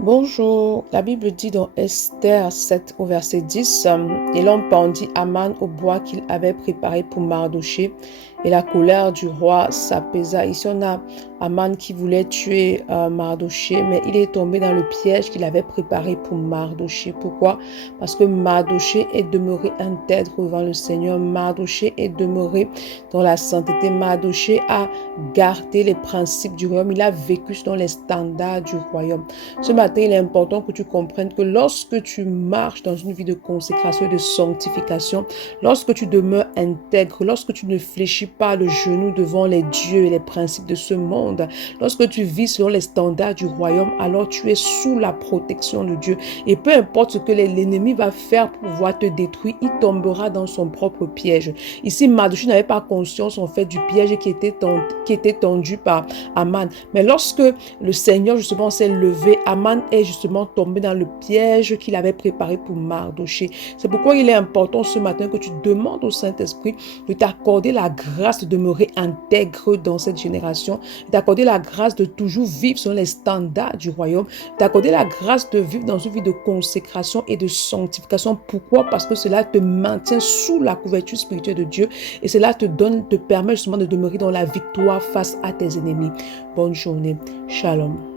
Bonjour, la Bible dit dans Esther 7 au verset 10, et l'on pendit Aman au bois qu'il avait préparé pour Mardochée, et la colère du roi s'apaisa. Ici on a Aman qui voulait tuer Mardochée, mais il est tombé dans le piège qu'il avait préparé pour Mardochée. Pourquoi? Parce que Mardochée est demeuré intègre devant le Seigneur. Mardochée est demeuré dans la sainteté. Mardochée a gardé les principes du royaume. Il a vécu selon les standards du royaume. Ce matin, il est important que tu comprennes que lorsque tu marches dans une vie de consécration et de sanctification, lorsque tu demeures intègre, lorsque tu ne fléchis pas le genou devant les dieux et les principes de ce monde, lorsque tu vis selon les standards du royaume, alors tu es sous la protection de Dieu. Et peu importe ce que l'ennemi va faire pour pouvoir te détruire, il tombera dans son propre piège. Ici, Mardochée n'avait pas conscience en fait du piège qui était tendu par Aman. Mais lorsque le Seigneur justement s'est levé, Aman est justement tombé dans le piège qu'il avait préparé pour Mardochée. C'est pourquoi il est important ce matin que tu demandes au Saint-Esprit de t'accorder la grâce de demeurer intègre dans cette génération, d'accorder la grâce de toujours vivre selon les standards du royaume, d'accorder la grâce de vivre dans une vie de consécration et de sanctification. Pourquoi? Parce que cela te maintient sous la couverture spirituelle de Dieu et cela te permet justement de demeurer dans la victoire face à tes ennemis. Bonne journée. Shalom.